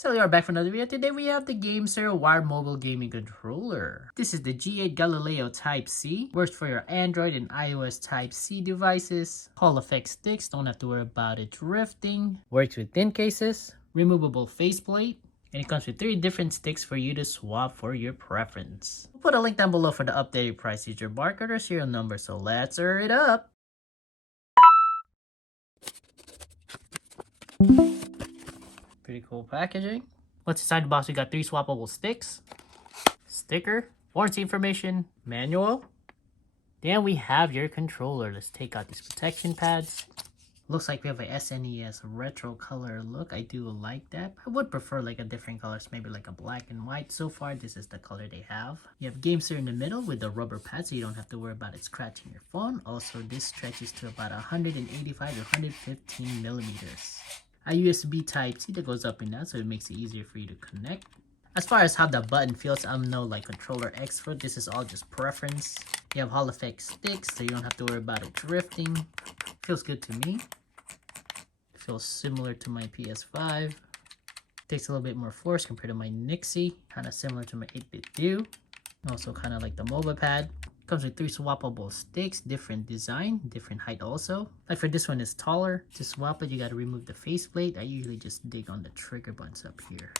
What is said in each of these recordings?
So we are back for another video. Today we have the Gamesir Wired Mobile Gaming Controller. This is the G8 Gallileo Type-C. Works for your Android and iOS Type-C devices. Hall effect sticks, don't have to worry about it drifting. Works with thin cases, removable faceplate, and it comes with 3 different sticks for you to swap for your preference. We'll put a link down below for the updated price, your barcode or serial number, so let's hurry it up. Pretty cool packaging. What's inside the box? We got 3 swappable sticks, sticker, warranty information, manual. Then we have your controller. Let's take out these protection pads. Looks like we have a SNES retro color look. I do like that. I would prefer like a different colors, maybe like a black and white. So far, this is the color they have. You have Gamesir in the middle with the rubber pad, so you don't have to worry about it scratching your phone. Also, this stretches to about 185 to 115 millimeters. A USB Type-C that goes up and down, so it makes it easier for you to connect. As far as how the button feels, I'm no like controller expert. This is all just preference. You have Hall effect sticks, so you don't have to worry about it drifting. Feels good to me. Feels similar to my PS5. Takes a little bit more force compared to my Nixie. Kind of similar to my 8-bit Do. Also kind of like the MOBA pad. Comes with 3 swappable sticks, different design, different height also. Like for this one is taller. To swap it, you gotta remove the faceplate. I usually just dig on the trigger buttons up here.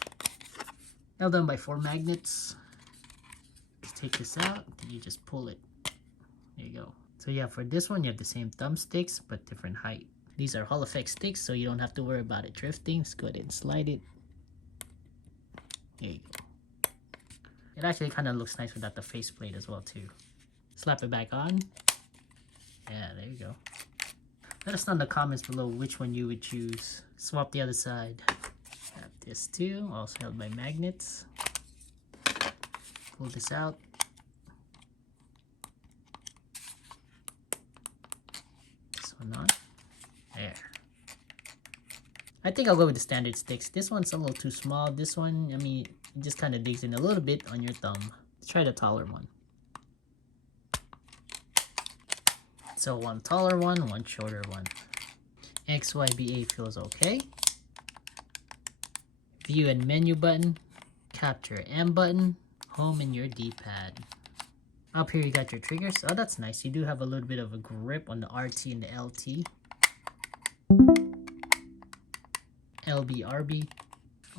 Held down by 4 magnets. Just take this out, then you just pull it. There you go. So yeah, for this one, you have the same thumbsticks, but different height. These are Hall effect sticks, so you don't have to worry about it drifting. Let's go ahead and slide it. There you go. It actually kind of looks nice without the faceplate as well too. Slap it back on. Yeah, there you go. Let us know in the comments below which one you would choose. Swap the other side. Have this too, also held by magnets. Pull this out. This one on. There. I think I'll go with the standard sticks. This one's a little too small. This one, I mean, it just kind of digs in a little bit on your thumb. Let's try the taller one. So one taller one, one shorter one. XYBA feels okay. View and menu button. Capture M button. Home and your D-pad. Up here you got your triggers. Oh, that's nice. You do have a little bit of a grip on the RT and the LT. LB, RB.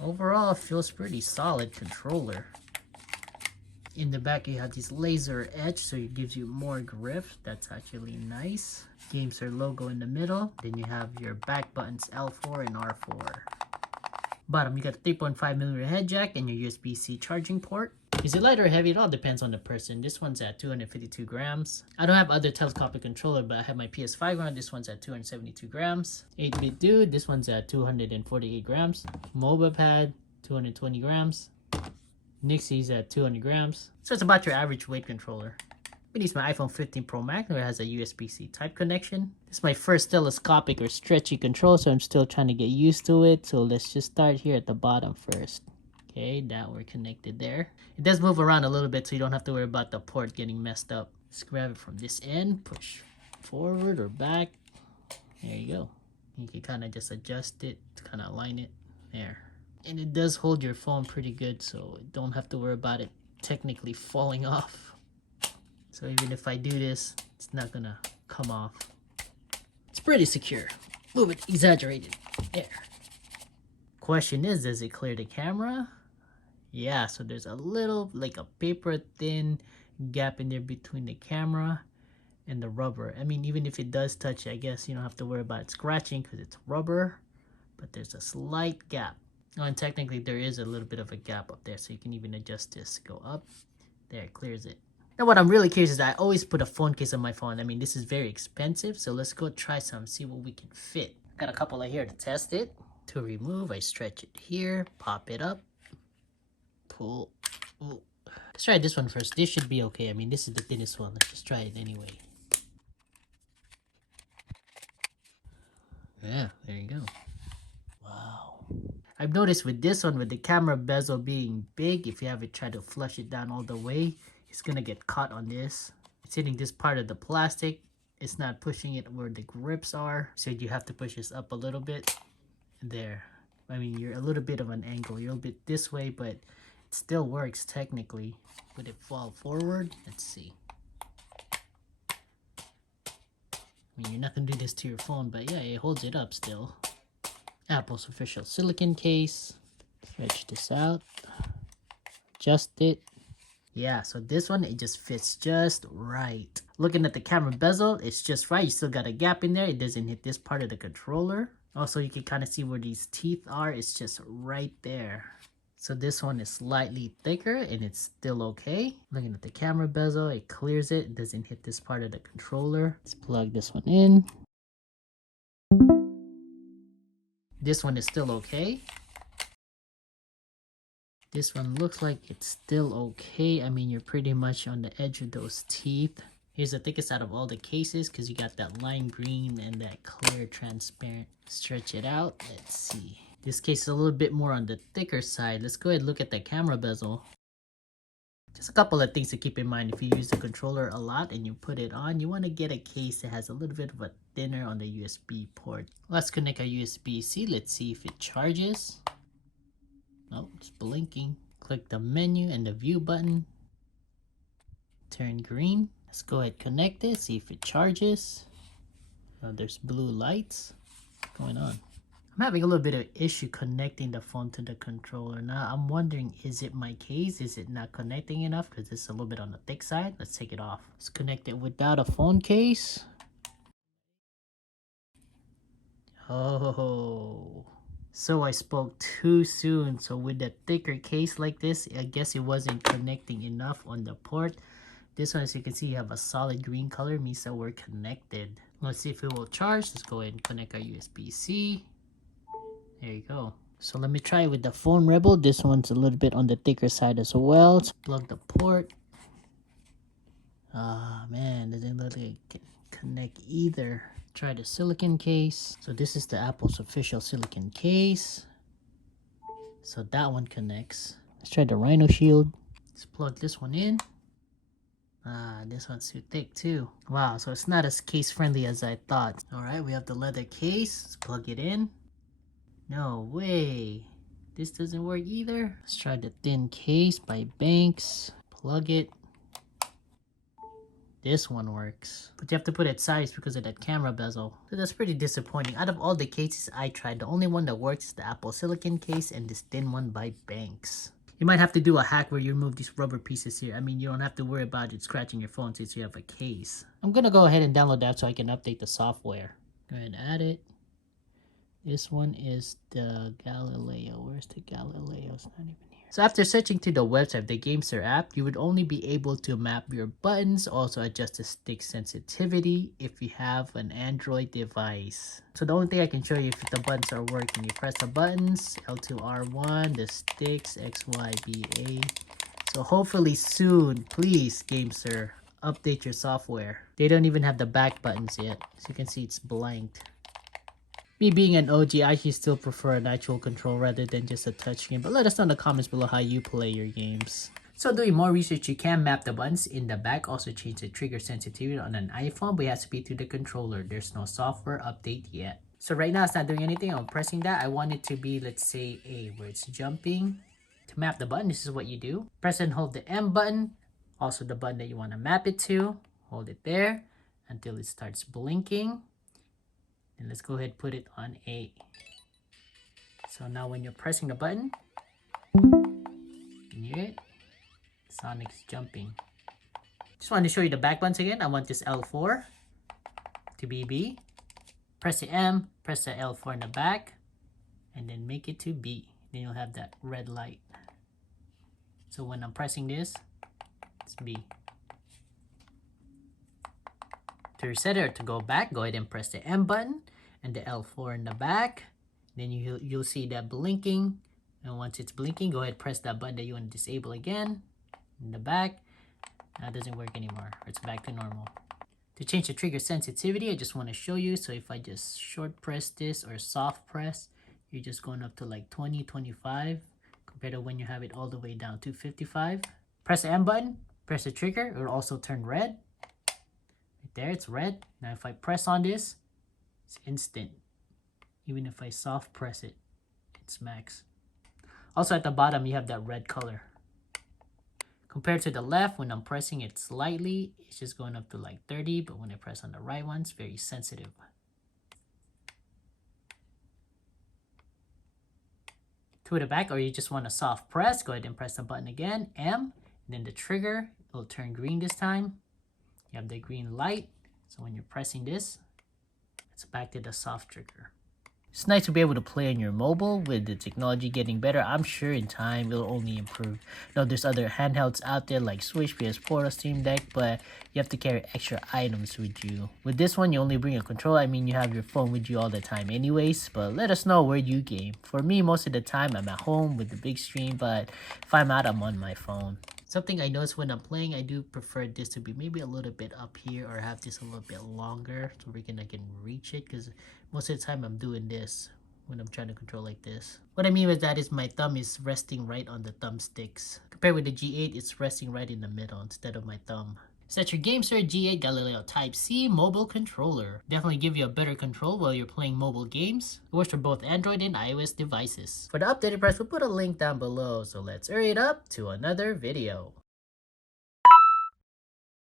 Overall, it feels pretty solid controller. In the back, you have this laser edge, so it gives you more grip. That's actually nice. Gamesir logo in the middle. Then you have your back buttons L4 and R4. Bottom, you got a 3.5mm head jack and your USB-C charging port. Is it light or heavy? It all depends on the person. This one's at 252 grams. I don't have other telescopic controller, but I have my PS5 on. This one's at 272 grams. 8-bit Dude, this one's at 248 grams. MOBA pad, 220 grams. Nixie's at 200 grams. So it's about your average weight controller. But it's my iPhone 15 Pro Max where it has a USB-C type connection. This is my first telescopic or stretchy control, so I'm still trying to get used to it. So let's just start here at the bottom first. Okay, that we're connected there. It does move around a little bit, so you don't have to worry about the port getting messed up. Just grab it from this end, push forward or back. There you go. You can kind of just adjust it to kind of align it. There. And it does hold your phone pretty good, so you don't have to worry about it technically falling off. So even if I do this, it's not gonna come off. It's pretty secure. A little bit exaggerated. There. Question is, does it clear the camera? Yeah, so there's a little, like a paper thin gap in there between the camera and the rubber. I mean, even if it does touch it, I guess you don't have to worry about it scratching because it's rubber, but there's a slight gap. Oh, and technically there is a little bit of a gap up there, so you can even adjust this to go up. There, it clears it. Now what I'm really curious is I always put a phone case on my phone. I mean, this is very expensive, so let's go try some, see what we can fit. Got a couple of here to test it. To remove, I stretch it here, pop it up, pull. Ooh. Let's try this one first. This should be okay. I mean, this is the thinnest one. Let's just try it anyway. Yeah, there you go. Wow. I've noticed with this one, with the camera bezel being big, if you have it try to flush it down all the way, it's gonna get caught on this. It's hitting this part of the plastic. It's not pushing it where the grips are, so you have to push this up a little bit. There. I mean, you're a little bit of an angle. You're a bit this way, but it still works technically. Would it fall forward? Let's see. I mean, you're not gonna do this to your phone, but yeah, it holds it up still. Apple's official silicon case. Stretch this out. Adjust it. Yeah, so this one, it just fits just right. Looking at the camera bezel, it's just right. You still got a gap in there. It doesn't hit this part of the controller. Also, you can kind of see where these teeth are. It's just right there. So this one is slightly thicker and it's still okay. Looking at the camera bezel, it clears it. It doesn't hit this part of the controller. Let's plug this one in. This one is still okay. This one looks like it's still okay. I mean, you're pretty much on the edge of those teeth. Here's the thickest out of all the cases because you got that lime green and that clear transparent. Stretch it out. Let's see. This case is a little bit more on the thicker side. Let's go ahead and look at the camera bezel. Just a couple of things to keep in mind. If you use the controller a lot and you put it on, you want to get a case that has a little bit of a thinner on the USB port. Let's connect our USB-C. Let's see if it charges. Oh, it's blinking. Click the menu and the view button. Turn green. Let's go ahead and connect it, see if it charges. There's blue lights. What's going on? I'm having a little bit of issue connecting the phone to the controller. Now, I'm wondering, is it my case? Is it not connecting enough? Because it's a little bit on the thick side. Let's take it off. Let's connect it without a phone case. Oh. So I spoke too soon. So with a thicker case like this, I guess it wasn't connecting enough on the port. This one, as you can see, you have a solid green color, means that we're connected. Let's see if it will charge. Let's go ahead and connect our USB-C. There you go. So let me try it with the phone Rebel. This one's a little bit on the thicker side as well. Let's plug the port. Ah, man, doesn't look like it can connect either. Try the silicon case. So this is the Apple's official silicon case. So that one connects. Let's try the Rhino Shield. Let's plug this one in. Ah, this one's too thick too. Wow, so it's not as case friendly as I thought. Alright, we have the leather case. Let's plug it in. No way. This doesn't work either. Let's try the thin case by Banks. Plug it. This one works, but you have to put it size because of that camera bezel. So that's pretty disappointing. Out of all the cases I tried, the only one that works is the Apple Silicon case and this thin one by Banks. You might have to do a hack where you remove these rubber pieces here. I mean, you don't have to worry about it scratching your phone since you have a case. I'm gonna go ahead and download that so I can update the software. Go ahead and add it. This one is the Gallileo. Where's the Gallileo? It's not even here. So after searching to the website, the Gamesir app, you would only be able to map your buttons, also adjust the stick sensitivity if you have an Android device. So the only thing I can show you if the buttons are working, you press the buttons, L2, R1, the sticks, X, Y, B, A. So hopefully soon, please, Gamesir, update your software. They don't even have the back buttons yet. As you can see, it's blanked. Me being an OG, I actually still prefer an actual control rather than just a touch screen. But let us know in the comments below how you play your games. So doing more research, you can map the buttons in the back. Also change the trigger sensitivity on an iPhone, but it has to be through the controller. There's no software update yet. So right now it's not doing anything. I'm pressing that. I want it to be, let's say, A, where it's jumping. To map the button, this is what you do. Press and hold the M button. Also the button that you want to map it to. Hold it there until it starts blinking. And let's go ahead and put it on A. So now when you're pressing the button, you hear it? Sonic's jumping. Just wanted to show you the back buttons again. I want this L4 to be B. Press the M, press the L4 in the back, and then make it to B. Then you'll have that red light. So when I'm pressing this, it's B. To reset it or to go back, go ahead and press the M button and the L4 in the back. Then you'll see that blinking. And once it's blinking, go ahead and press that button that you want to disable again in the back. That doesn't work anymore. It's back to normal. To change the trigger sensitivity, I just want to show you. So if I just short press this or soft press, you're just going up to like 20, 25 compared to when you have it all the way down to 55. Press the M button, press the trigger, it will also turn red. Right there, it's red. Now if I press on this, it's instant. Even if I soft press it, its max. Also at the bottom, you have that red color. Compared to the left, when I'm pressing it slightly, it's just going up to like 30, but when I press on the right one, it's very sensitive. To the back, or you just want a soft press, go ahead and press the button again, M, and then the trigger, it'll turn green this time. You have the green light, so when you're pressing this, it's back to the soft trigger. It's nice to be able to play on your mobile. With the technology getting better, I'm sure in time it'll only improve. Now there's other handhelds out there like Switch, PS4, or Steam Deck, but you have to carry extra items with you. With this one, you only bring a controller. I mean, you have your phone with you all the time anyways, but let us know where you game. For me, most of the time I'm at home with the big screen, but if I'm out, I'm on my phone. Something I notice when I'm playing, I do prefer this to be maybe a little bit up here or have this a little bit longer so I can reach it, because most of the time I'm doing this when I'm trying to control like this. What I mean with that is my thumb is resting right on the thumbsticks. Compared with the G8, it's resting right in the middle instead of my thumb. Set your Gamesir G8 Gallileo Type-C mobile controller. Definitely give you a better control while you're playing mobile games. It works for both Android and iOS devices. For the updated price, we'll put a link down below. So let's hurry it up to another video.